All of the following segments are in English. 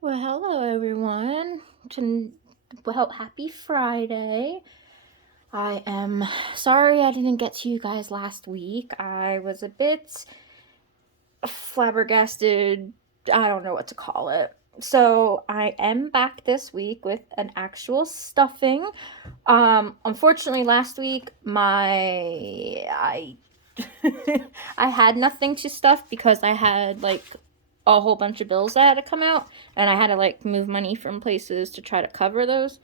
Well, hello everyone. Well, happy Friday. I am sorry I didn't get to you guys last week. I was a bit flabbergasted. I don't know what to call it. So, I am back this week with an actual stuffing. Unfortunately last week I I had nothing to stuff because I had like a whole bunch of bills that had to come out, and I had to like move money from places to try to cover those.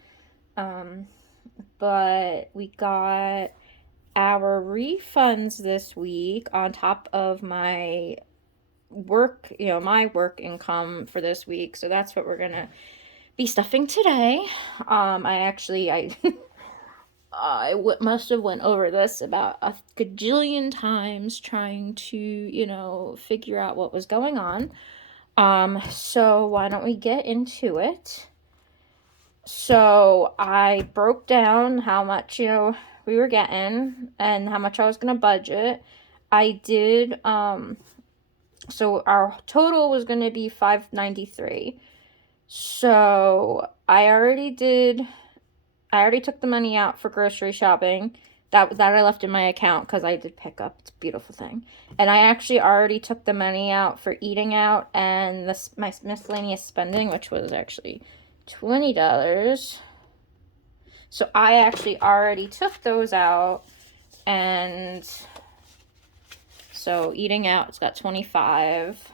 Um, but we got our refunds this week on top of my work, my work income for this week. So that's what we're gonna be stuffing today. I must have went over this about a gajillion times trying to, figure out what was going on. So why don't we get into it? So I broke down how much, we were getting and how much I was gonna budget. I did, so our total was gonna be $593. So I already took the money out for grocery shopping. That I left in my account because I did pick up. It's a beautiful thing. And I actually already took the money out for eating out and my miscellaneous spending, which was actually $20. So I actually already took those out, and so eating out, it's got 25.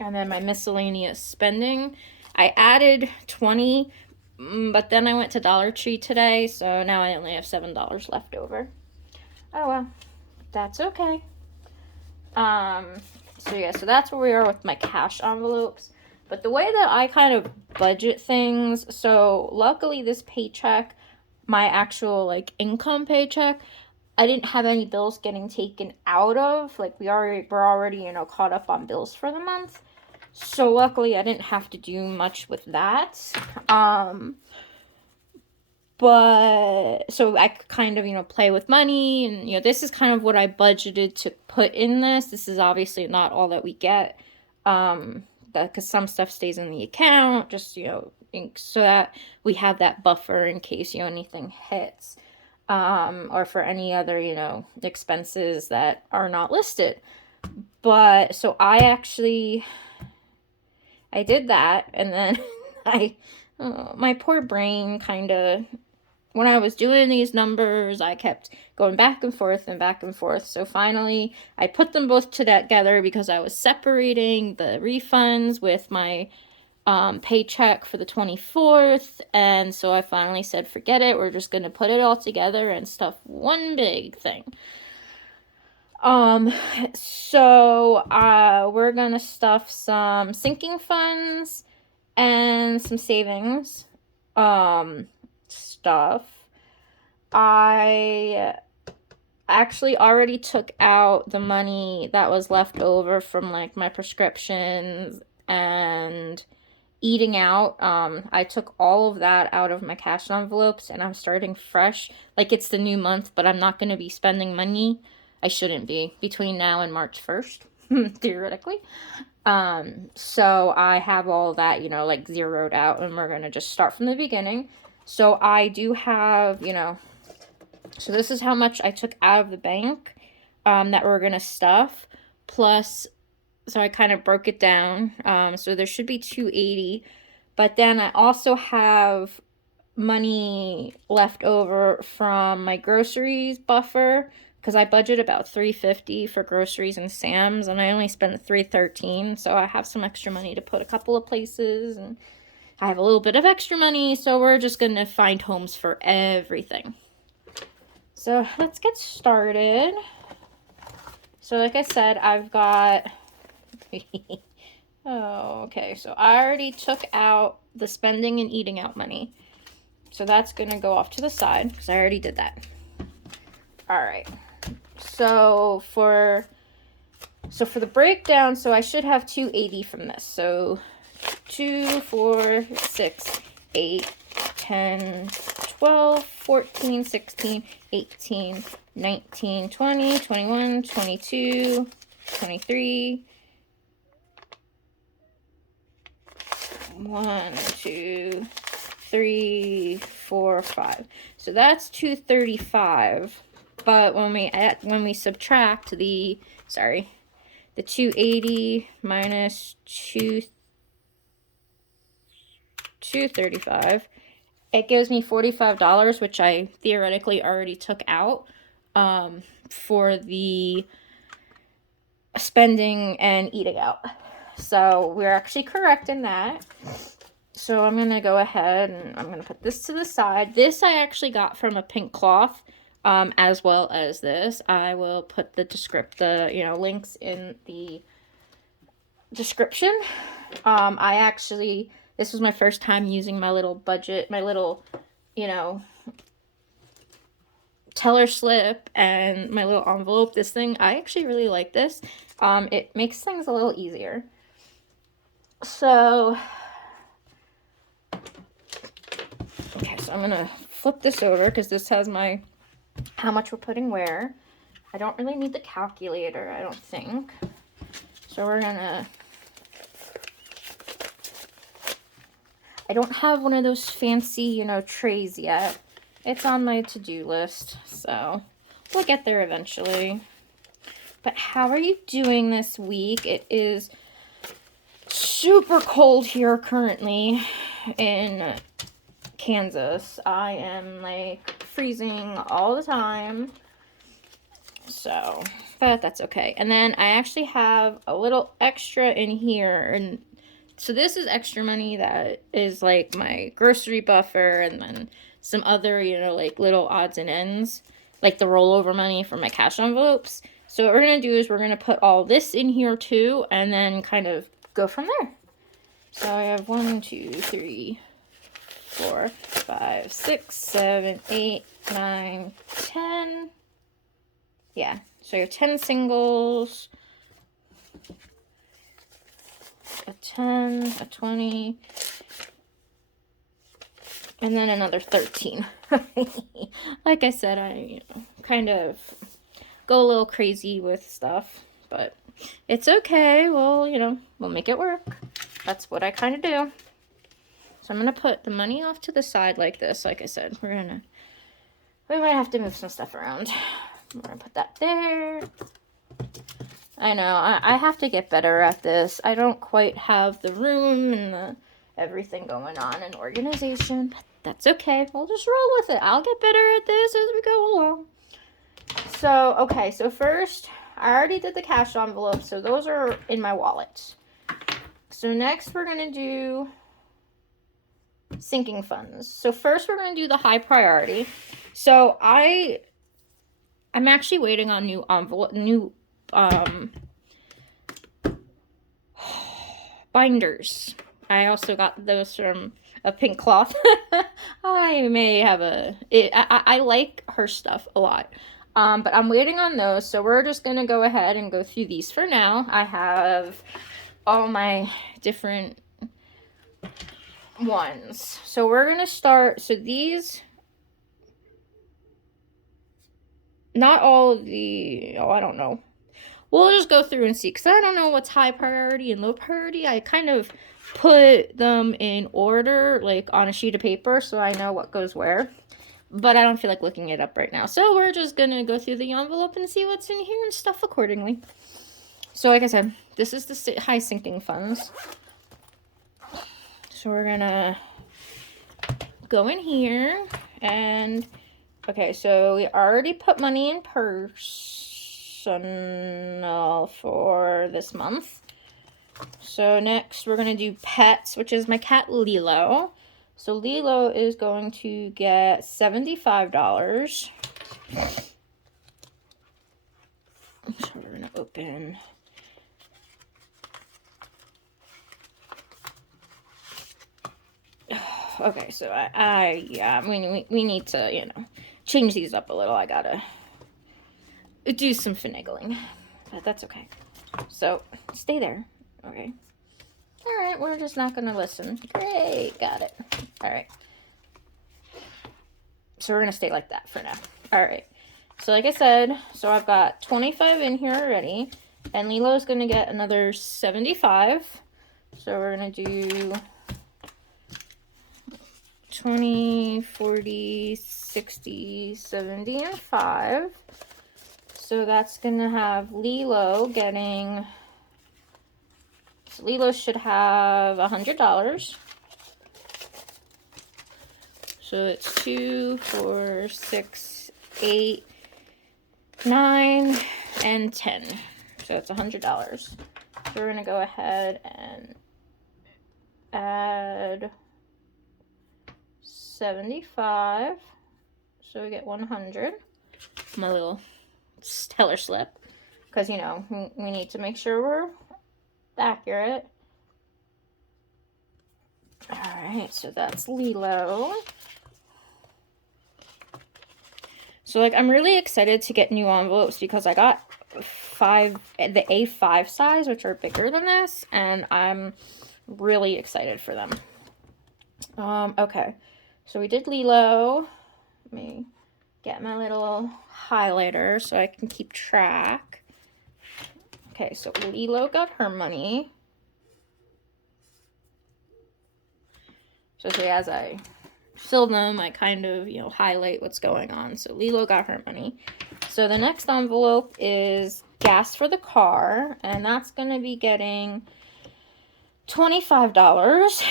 And then my miscellaneous spending, I added 20, but then I went to Dollar Tree today, so now I only have $7 left over. Oh well, that's okay. Um, so that's where we are with my cash envelopes. But the way that I kind of budget things, so luckily this paycheck, my actual like income paycheck, I didn't have any bills getting taken out of. Like we're already, caught up on bills for the month. So luckily I didn't have to do much with that. But so I could kind of, play with money, and this is kind of what I budgeted to put in this. This is obviously not all that we get, because some stuff stays in the account, just so that we have that buffer in case anything hits, or for any other expenses that are not listed. But so I did that, and then my poor brain kind of, when I was doing these numbers, I kept going back and forth and back and forth. So finally, I put them both together because I was separating the refunds with my paycheck for the 24th. And so I finally said, forget it. We're just going to put it all together and stuff one big thing. Um, we're going to stuff some sinking funds and some savings stuff. I actually already took out the money that was left over from like my prescriptions and eating out. I took all of that out of my cash envelopes, and I'm starting fresh. Like it's the new month, but I'm not going to be spending money. I shouldn't be between now and March 1st, theoretically. So I have all that, like zeroed out, and we're going to just start from the beginning. So I do have, so this is how much I took out of the bank, that we're going to stuff. Plus, so I kind of broke it down. So there should be 280. But then I also have money left over from my groceries buffer, because I budget about $350 for groceries and Sam's, and I only spent $313. So I have some extra money to put a couple of places, and I have a little bit of extra money. So we're just going to find homes for everything. So let's get started. So like I said, I've got oh, okay. So I already took out the spending and eating out money. So that's going to go off to the side because I already did that. All right. So for the breakdown, so I should have 280 from this. So 2, 4, 6, 8, 10, 12, 14, 16, 18, 19, 20, 21, 22, 23, 1, 2, 3, 4, 5. So that's $235. But when we subtract the 280 minus 235, it gives me $45, which I theoretically already took out for the spending and eating out. So we're actually correct in that. So I'm going to go ahead and I'm going to put this to the side. This I actually got from a pink cloth, as well as this. I will put the links in the description. This was my first time using my little budget, my little, teller slip and my little envelope. This thing, I actually really like this. It makes things a little easier. So, okay, so I'm gonna flip this over because this has how much we're putting where. I don't really need the calculator, I don't think. So I don't have one of those fancy, trays yet. It's on my to-do list, so we'll get there eventually. But how are you doing this week? It is super cold here currently in Kansas. I am like freezing all the time. So, but that's okay. And then I actually have a little extra in here. And so this is extra money that is like my grocery buffer and then some other, like little odds and ends, like the rollover money for my cash envelopes. So what we're going to do is we're going to put all this in here too and then kind of go from there. So I have 1, 2, 3, 4, 5, 6, 7, 8, 9, 10. Yeah, so you have 10 singles, a 10, a 20, and then another 13. Like I said, I kind of go a little crazy with stuff, but it's okay. Well, we'll make it work. That's what I kind of do. So I'm going to put the money off to the side like this. Like I said, we might have to move some stuff around. I'm going to put that there. I know, I have to get better at this. I don't quite have the room and everything going on in organization, but that's okay. We'll just roll with it. I'll get better at this as we go along. So, okay, so first, I already did the cash envelope, so those are in my wallet. So next, we're going to do sinking funds. So first, we're going to do the high priority. So I'm actually waiting on new binders. I also got those from a pink cloth. I may have I like her stuff a lot. But I'm waiting on those, so we're just going to go ahead and go through these for now. I have all my different ones. So we're going to start, so these, not all of the, I don't know. We'll just go through and see, because I don't know what's high priority and low priority. I kind of put them in order, like on a sheet of paper, so I know what goes where. But I don't feel like looking it up right now. So we're just going to go through the envelope and see what's in here and stuff accordingly. So like I said, this is the high sinking funds. So we're going to go in here and, okay, so we already put money in personal for this month. So next we're going to do pets, which is my cat Lilo. So Lilo is going to get $75. So we're going to open. Okay, so we need to, change these up a little. I gotta do some finagling, but that's okay. So stay there, okay? All right, we're just not gonna listen. Great, got it. All right. So we're gonna stay like that for now. All right. So like I said, so I've got 25 in here already, and Lilo's gonna get another 75. So we're gonna do 20, 40, 60, 70, and 5. So that's going to have Lilo getting... So Lilo should have $100. So it's 2, 4, 6, 8, 9, and 10. So it's $100. So we're going to go ahead and add 75. So we get 100. My little stellar slip. Because, you know, we need to make sure we're accurate. Alright, so that's Lilo. So, like, I'm really excited to get new envelopes because I got the A5 size, which are bigger than this, and I'm really excited for them. Okay, so we did Lilo. Let me get my little highlighter so I can keep track. Okay, so Lilo got her money. So see, as I fill them, I kind of, you know, highlight what's going on. So Lilo got her money. So the next envelope is gas for the car, and that's going to be getting $25.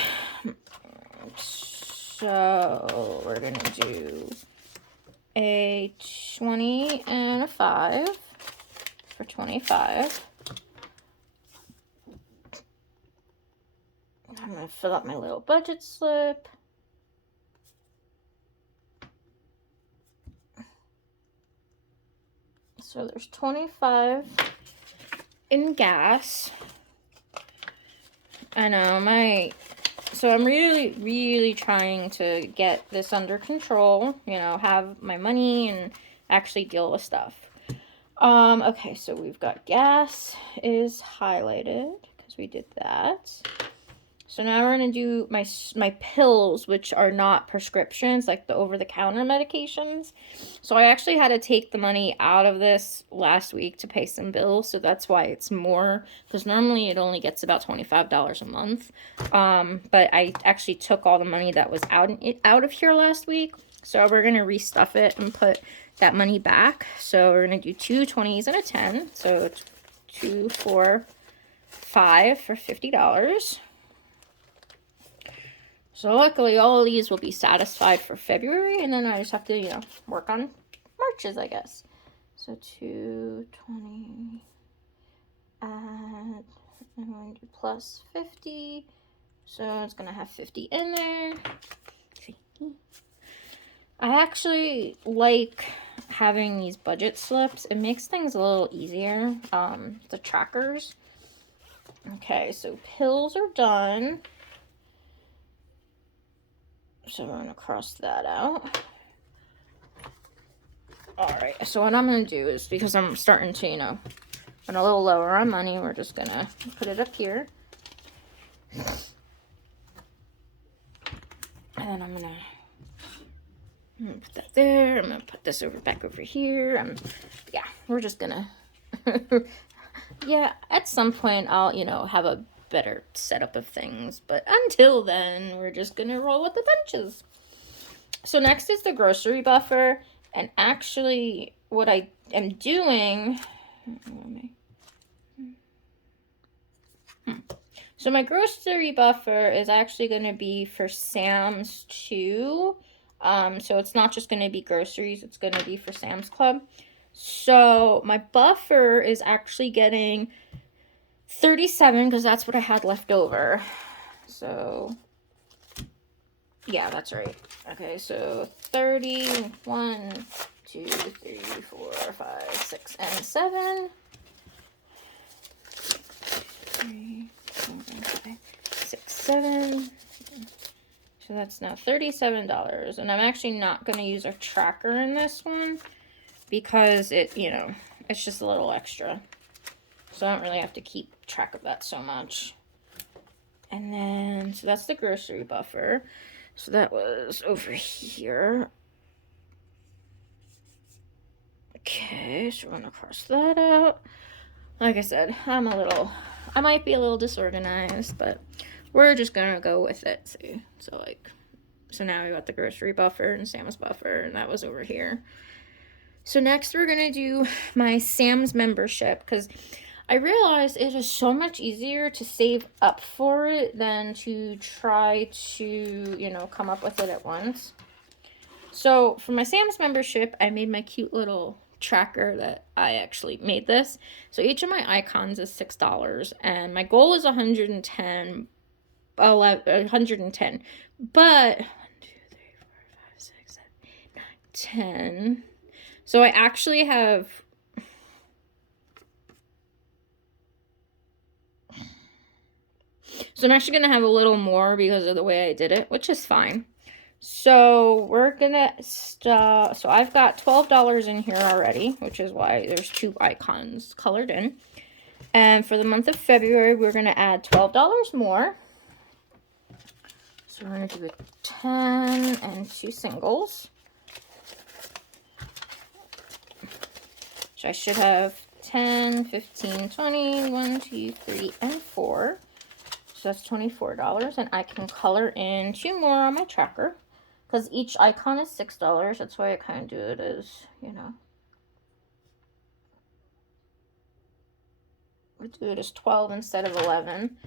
So we're going to do a 20 and a 5 for 25. I'm going to fill up my little budget slip. So there's 25 in gas. I know, so I'm really trying to get this under control, you know, have my money and actually deal with stuff. Okay, so we've got gas is highlighted because we did that. So now we're going to do my pills, which are not prescriptions, like the over-the-counter medications. So I actually had to take the money out of this last week to pay some bills. So that's why it's more, because normally it only gets about $25 a month. But I actually took all the money that was out of here last week. So we're going to restuff it and put that money back. So we're going to do 2 20s and a 10. So 2, 4, 5 for $50. So luckily all of these will be satisfied for February, and then I just have to, you know, work on March's, I guess. So 220, add, I'm going to do plus 50, so it's going to have 50 in there. I actually like having these budget slips. It makes things a little easier, the trackers. Okay, so pills are done. So we're going to cross that out. Alright, so what I'm going to do is, because I'm starting to, you know, run a little lower on money, we're just going to put it up here. And then I'm going to put that there. I'm going to put this back over here. Yeah, we're just going to... Yeah, at some point I'll, you know, have a better setup of things, but until then we're just gonna roll with the punches. So next is the grocery buffer, and actually what I am doing, so my grocery buffer is actually going to be for Sam's too. So it's not just going to be groceries, it's going to be for Sam's Club. So my buffer is actually getting 37 because that's what I had left over. So yeah, that's right. Okay, so 30, 1, 2, 3, 4, 5, 6, and 7. 3, 4, 5, 6, 7. So that's now $37. And I'm actually not going to use a tracker in this one because it, you know, it's just a little extra. So I don't really have to keep track of that so much. And then, so that's the grocery buffer. So that was over here. Okay, so we're gonna cross that out. Like I said, I might be a little disorganized, but we're just gonna go with it. See, so like So now we got the grocery buffer and Sam's buffer, and that was over here. So next we're going to do my Sam's membership, because I realized it is so much easier to save up for it than to try to, you know, come up with it at once. So for my Sam's membership, I made my cute little tracker that I actually made this. So each of my icons is $6, and my goal is 110, 110. But 1, 2, 3, 4, 5, 6, 7, 8, 9, 10. So I actually have, so I'm actually going to have a little more because of the way I did it, which is fine. So we're gonna start. So I've got $12 in here already, which is why there's 2 icons colored in. And for the month of February, we're gonna add $12 more. So we're gonna do a 10 and 2 singles. So I should have 10, 15, 20, 1, 2, 3, and 4. So that's $24, and I can color in 2 more on my tracker. Because each icon is $6, that's why I kind of do it as, you know, we do it as 12 instead of 11.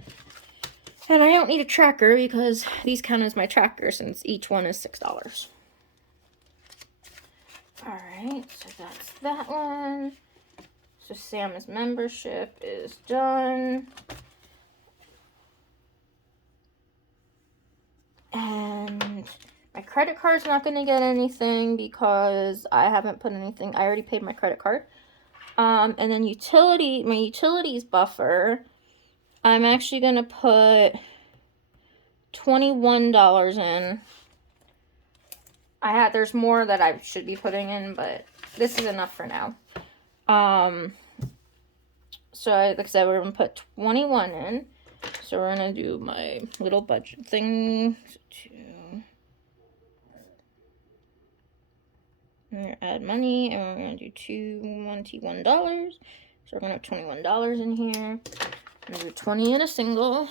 And I don't need a tracker because these count as my tracker since each one is $6. Alright, so that's that one. So Sam's membership is done. And my credit card's not going to get anything because I haven't put anything. I already paid my credit card. And then my utilities buffer, I'm actually going to put $21 in. There's more that I should be putting in, but this is enough for now. So like I said, we're going to put 21 in. So we're going to do my little budget thing. We're going to add money, and we're going to do $21. So we're going to have $21 in here. I'm going to do 20 in a single.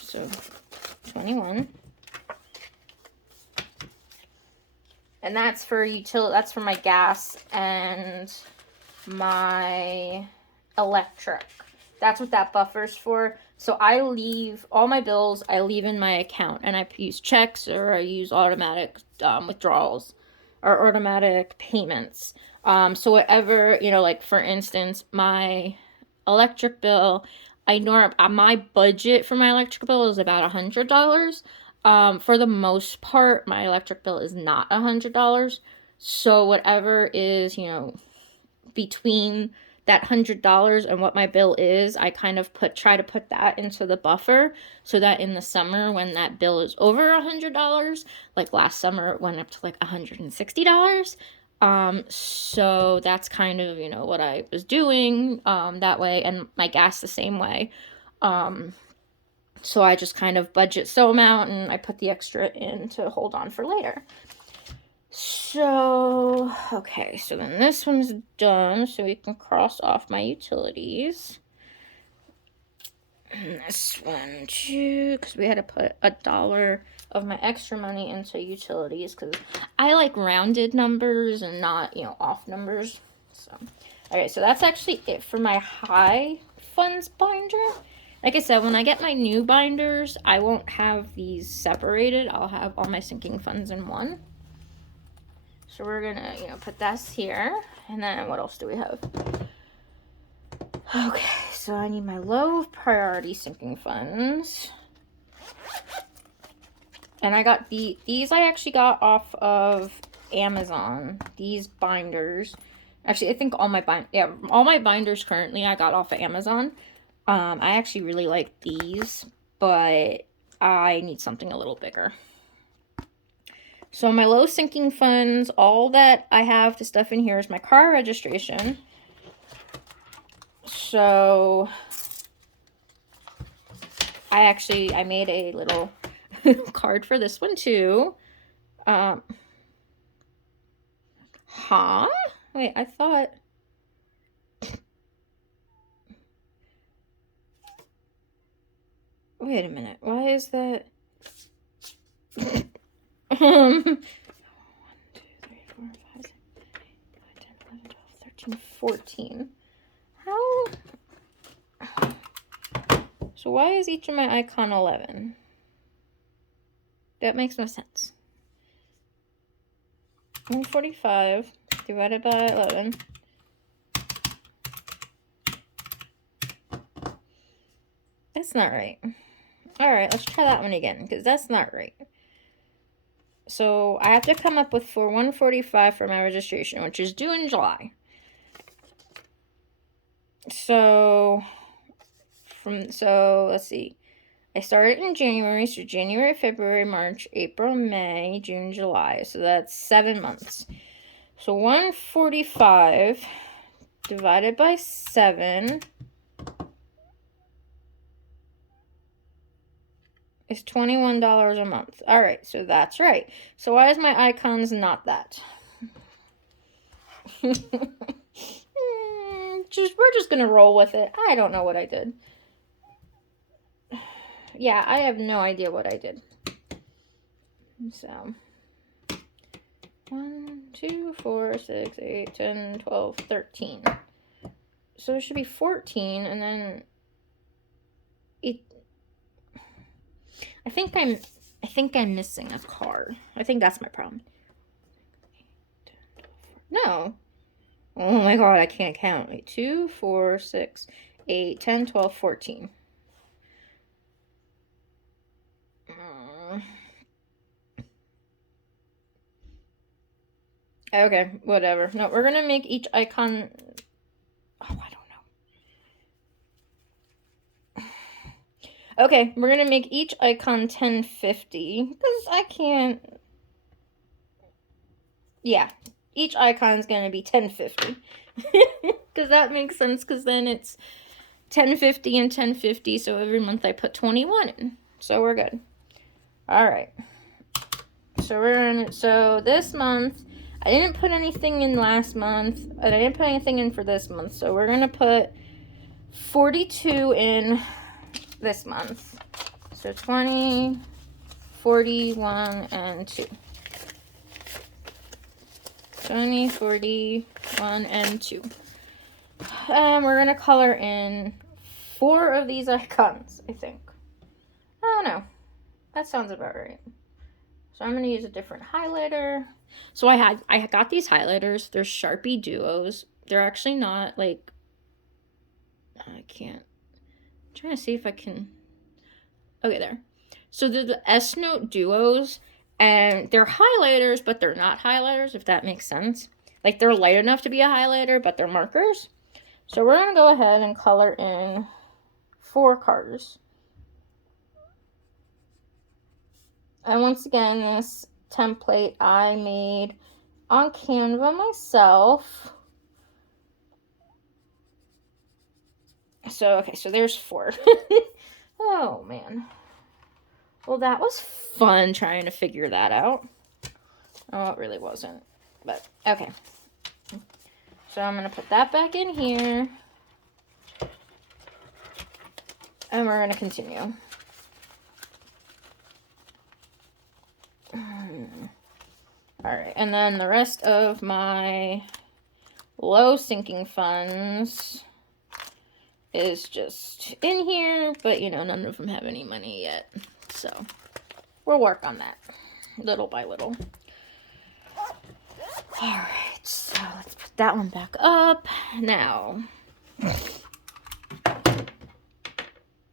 So 21. And that's for that's for my gas and my electric. That's what that buffer's for. So I leave all my bills, I leave in my account, and I use checks or I use automatic withdrawals or automatic payments. So whatever, you know, like for instance, my electric bill, my budget for my electric bill is about $100. For the most part, my electric bill is not $100. So whatever is, you know, between that $100 and what my bill is, I kind of try to put that into the buffer so that in the summer when that bill is over $100, like last summer it went up to like $160. So that's kind of, you know, what I was doing that way, and my gas the same way. So I just kind of budget some amount and I put the extra in to hold on for later. So, okay, so then this one's done, so we can cross off my utilities. And this one too, because we had to put $1 of my extra money into utilities, because I like rounded numbers and not, you know, off numbers. So, alright, so that's actually it for my high funds binder. Like I said, when I get my new binders, I won't have these separated. I'll have all my sinking funds in one. So we're gonna, you know, put this here. And then what else do we have? Okay, so I need my low priority sinking funds. And I got these I actually got off of Amazon. These binders. Actually, I think all my binders currently I got off of Amazon. I actually really like these, but I need something a little bigger. So my low sinking funds, all that I have to stuff in here is my car registration. So I made a little card for this one too. Wait, I thought... Wait a minute, why is that... 1, 2, 3, 4, 5, 6, 7, 8, 9, 10, 11, 12, 13, 14. How? So why is each of my icon 11? That makes no sense. 145 divided by 11. That's not right. Alright, let's try that one again, because that's not right. So I have to come up with for 145 for my registration, which is due in July. So let's see. I started in January, so January, February, March, April, May, June, July. So that's 7 months. So 145 divided by 7 is $21 a month. All right, so that's right. So why is my icons not that? We're just gonna roll with it. I don't know what I did. Yeah, I have no idea what I did. So 1, 2, 4, 6, 8, 10, 12, 13. So it should be 14, and then I think I'm missing a card. I think that's my problem. No. Oh my god, I can't count. Wait, 2, 4, 6, 8, 10, 12, 14. Okay, whatever. No, we're gonna make each icon... Oh, I don't know. Okay, we're gonna make each icon 1050, because I can't... Yeah, each icon's gonna be 1050. Because that makes sense, because then it's 1050 and 1050, so every month I put 21 in. So we're good. Alright. So this month, I didn't put anything in last month, and I didn't put anything in for this month, so we're gonna put 42 in this month. So 20, 41, and 2. 20, 41, and 2. And we're gonna color in 4 of these icons, I think. I don't know. That sounds about right. So I'm gonna use a different highlighter. So I got these highlighters. They're Sharpie Duos. They're actually not like... I can't... I'm trying to see if I can... Okay, there. So they're the S-Note Duos, and they're highlighters, but they're not highlighters, if that makes sense. Like, they're light enough to be a highlighter, but they're markers. So we're gonna go ahead and color in 4 cars. And once again, this template I made on Canva myself. So, okay, so there's 4. Oh, man. Well, that was fun trying to figure that out. Oh, it really wasn't. But, okay. So I'm going to put that back in here. And we're going to continue. Alright, and then the rest of my low sinking funds is just in here, but you know, none of them have any money yet. So we'll work on that little by little. Alright, so let's put that one back up. Now,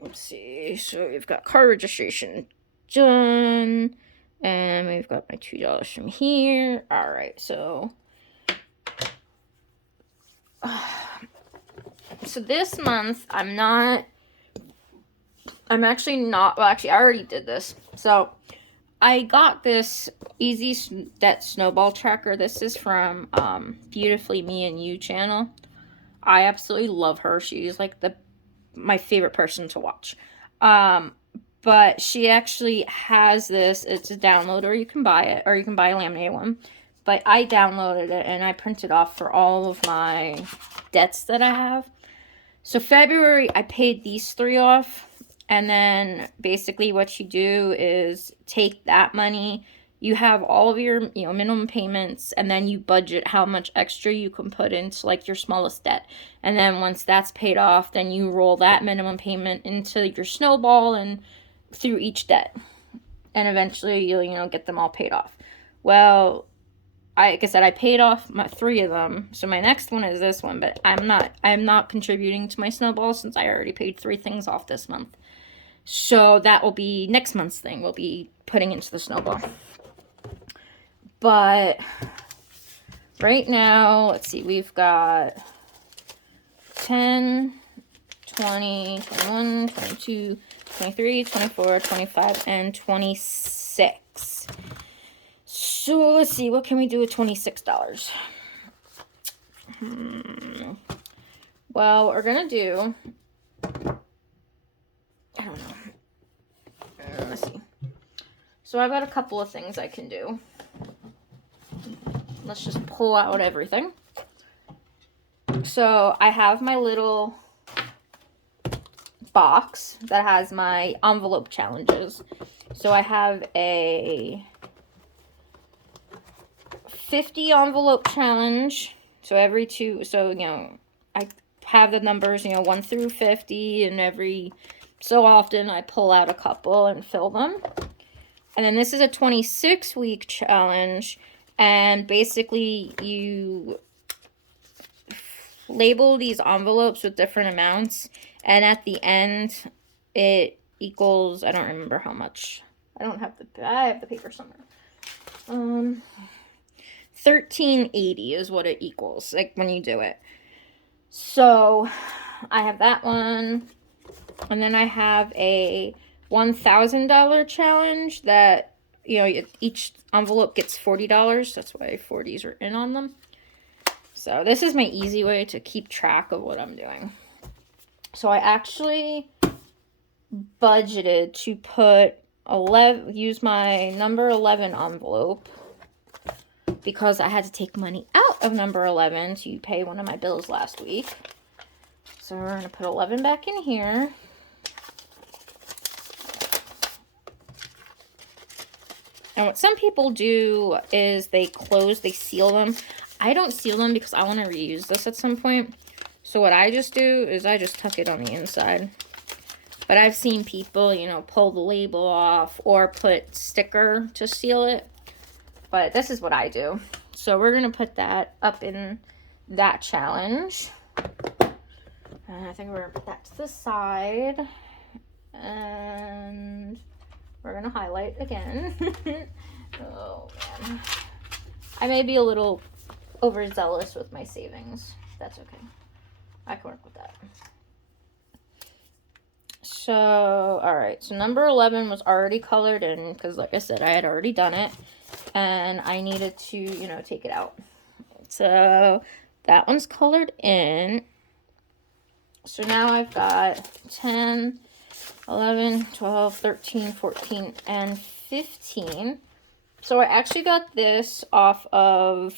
let's see. So we've got car registration done. And we've got my $2 from here. Alright, so... So this month, I'm actually not... Well, actually, I already did this. So, I got this Easy Debt Snowball Tracker. This is from Beautifully Me and You channel. I absolutely love her. She's like my favorite person to watch. But she actually has this. It's a download, or you can buy it, or you can buy a laminated one. But I downloaded it, and I printed off for all of my debts that I have. So February, I paid these 3 off. And then basically what you do is take that money, you have all of your, minimum payments, and then you budget how much extra you can put into like your smallest debt. And then once that's paid off, then you roll that minimum payment into your snowball and through each debt. And eventually you'll, get them all paid off. Well, like I said, I paid off my 3 of them. So my next one is this one, but I'm not contributing to my snowball since I already paid 3 things off this month. So that will be next month's thing. We'll be putting into the snowball. But right now, let's see, we've got 10, 20, 21, 22, 23, 24, 25, and 26. So let's see, what can we do with $26? Well, what we're gonna do, I don't know. Let's see. So I've got a couple of things I can do. Let's just pull out everything. So I have my little box that has my envelope challenges. So I have a 50 envelope challenge. So every two, so, I have the numbers, 1 through 50, and every so often I pull out a couple and fill them. And then this is a 26-week challenge, and basically you label these envelopes with different amounts, and at the end it equals, I don't remember how much. I have the paper somewhere. 1380 is what it equals, like when you do it. So I have that one, and then I have a $1,000 challenge that, each envelope gets $40. That's why 40s are in on them. So this is my easy way to keep track of what I'm doing. So I actually budgeted to put use my number 11 envelope, because I had to take money out of number 11 to pay one of my bills last week. So we're going to put 11 back in here. And what some people do is they seal them. I don't seal them because I want to reuse this at some point. So what I just do is I just tuck it on the inside. But I've seen people, pull the label off or put sticker to seal it. But this is what I do. So we're going to put that up in that challenge. And I think we're going to put that to the side. And we're going to highlight again. Oh, man. I may be a little overzealous with my savings. That's okay. I can work with that. So, all right. So number 11 was already colored in because, like I said, I had already done it. And I needed to, take it out. So that one's colored in. So now I've got 10, 11, 12, 13, 14, and 15. So I actually got this off of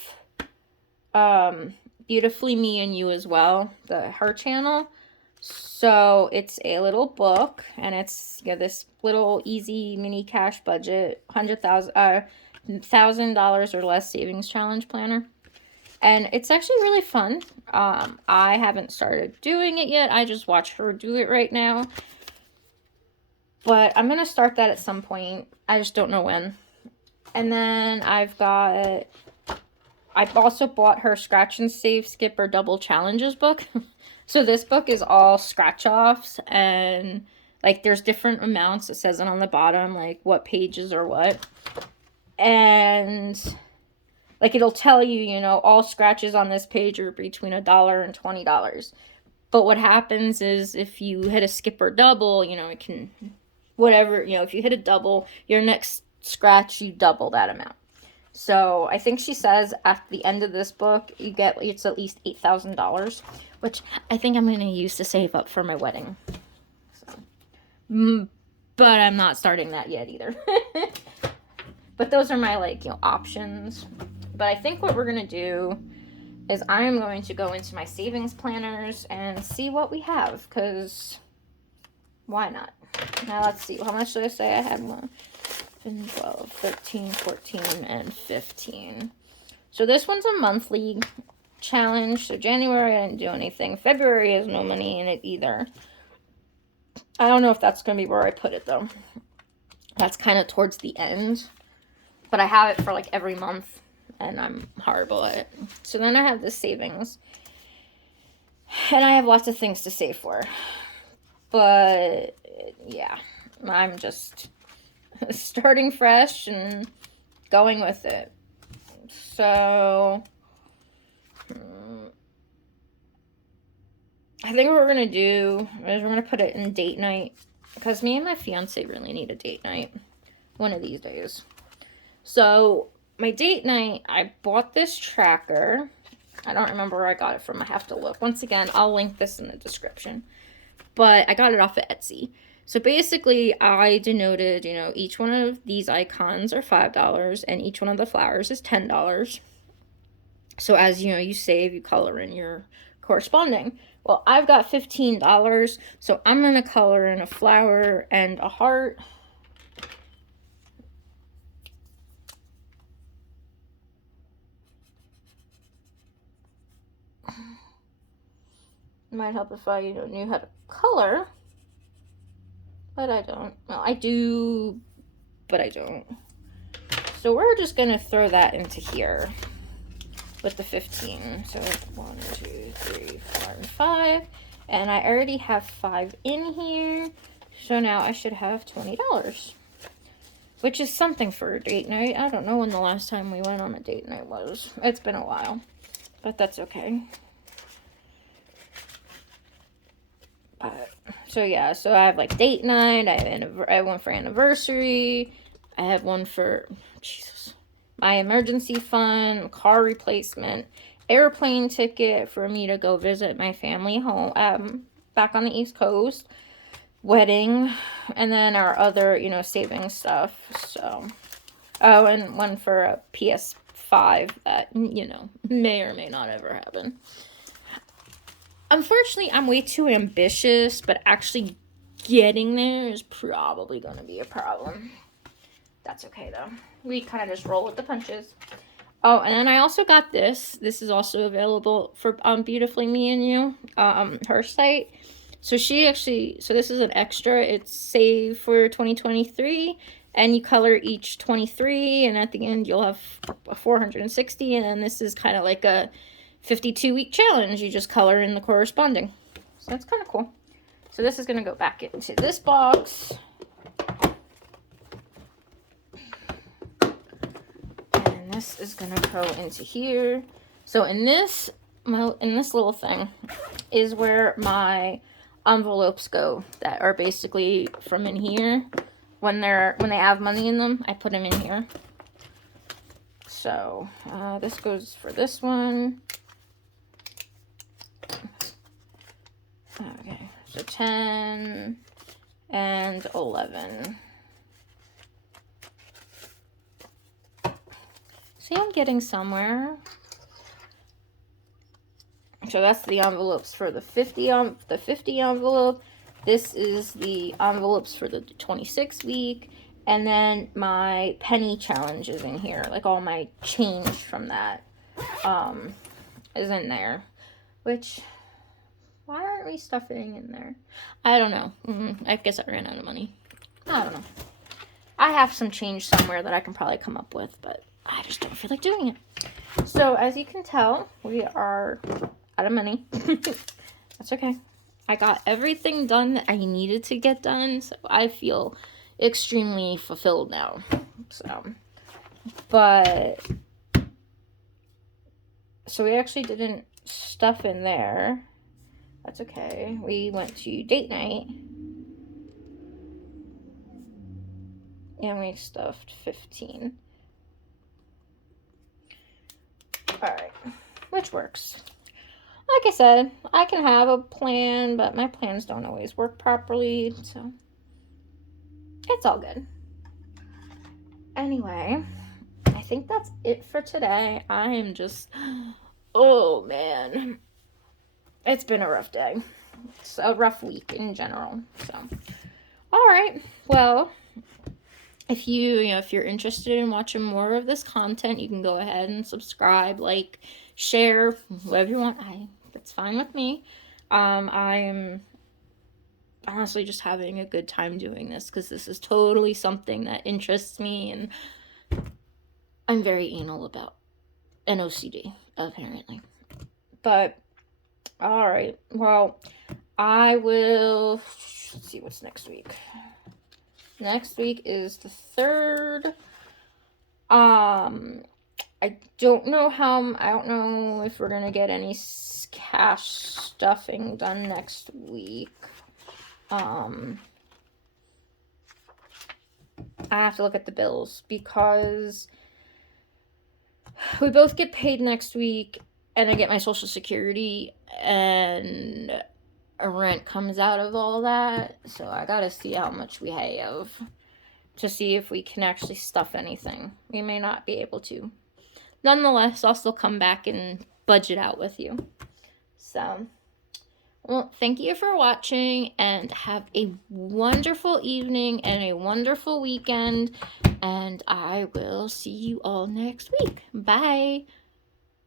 Beautifully Me and You as well, her channel. So it's a little book, and it's this little easy mini cash budget, $1,000 or less savings challenge planner. And it's actually really fun. I haven't started doing it yet. I just watch her do it right now. But I'm going to start that at some point. I just don't know when. And then I've also bought her Scratch and Save Skipper Double Challenges book. So this book is all scratch offs, and like there's different amounts. It says it on the bottom, like what pages are what. And like it'll tell you, all scratches on this page are between $1 and $20. But what happens is if you hit a skipper double, it can, whatever, if you hit a double, your next scratch, you double that amount. So I think she says at the end of this book, it's at least $8,000, which I think I'm going to use to save up for my wedding. So, but I'm not starting that yet either. But those are my options. But I think what we're going to do is I am going to go into my savings planners and see what we have, because why not? Now let's see. How much did I say I had? 11, 12, 13, 14, and 15. So this one's a monthly challenge. So January I didn't do anything. February has no money in it either. I don't know if that's going to be where I put it though. That's kind of towards the end. But I have it for like every month. And I'm horrible at it. So then I have the savings. And I have lots of things to save for. But yeah, I'm just starting fresh and going with it. So I think what we're going to do is we're going to put it in date night. Because me and my fiance really need a date night one of these days. So my date night, I bought this tracker. I don't remember where I got it from. I have to look. Once again, I'll link this in the description. But I got it off of Etsy. So basically, I denoted, each one of these icons are $5 and each one of the flowers is $10. So as you save, you color in your corresponding. Well, I've got $15, so I'm going to color in a flower and a heart. It might help if I, knew how to color. But I don't. Well, I do, but I don't. So we're just going to throw that into here with the 15. So 1, 2, 3, 4, and 5. And I already have 5 in here. So now I should have $20. Which is something for a date night. I don't know when the last time we went on a date night was. It's been a while. But that's okay. So yeah, so I have like date night, I have one for anniversary, I have one for, my emergency fund, car replacement, airplane ticket for me to go visit my family home, back on the East Coast, wedding, and then our other, savings stuff, so, oh, and one for a PS5 that, may or may not ever happen. Unfortunately, I'm way too ambitious, but actually getting there is probably going to be a problem. That's okay, though. We kind of just roll with the punches. Oh, and then I also got this. This is also available for Beautifully Me and You, her site. So this is an extra. It's Save for 2023, and you color each 23, and at the end you'll have a 460, and then this is kind of like a 52-week challenge. You just color in the corresponding. So that's kind of cool. So this is going to go back into this box. And this is going to go into here. So in this little thing is where my envelopes go that are basically from in here. When they have money in them, I put them in here. So this goes for this one. Okay, so 10 and 11. See, I'm getting somewhere. So that's the envelopes for the 50 envelope. This is the envelopes for the 26 week. And then my penny challenge is in here. Like all my change from that is in there. Which... why aren't we stuffing in there? I don't know. I guess I ran out of money. I don't know. I have some change somewhere that I can probably come up with, but I just don't feel like doing it. So, as you can tell, we are out of money. That's okay. I got everything done that I needed to get done, so I feel extremely fulfilled now. So we actually didn't stuff in there. That's okay. We went to date night. And we stuffed 15. Alright. Which works. Like I said, I can have a plan, but my plans don't always work properly, so it's all good. Anyway, I think that's it for today. I am just... oh, man. It's been a rough day. It's a rough week in general. So, alright. Well, if if you're interested in watching more of this content, you can go ahead and subscribe, like, share, whatever you want. That's fine with me. I'm honestly just having a good time doing this because this is totally something that interests me, and I'm very anal about an OCD, apparently. But, alright, well, I will, let's see what's next week. Next week is the 3rd. I don't know if we're gonna get any cash stuffing done next week. I have to look at the bills because we both get paid next week, and I get my Social Security, and a rent comes out of all that. So I gotta see how much we have to see if we can actually stuff anything. We may not be able to. Nonetheless, I'll still come back and budget out with you. So, well, thank you for watching, and have a wonderful evening and a wonderful weekend, and I will see you all next week. Bye!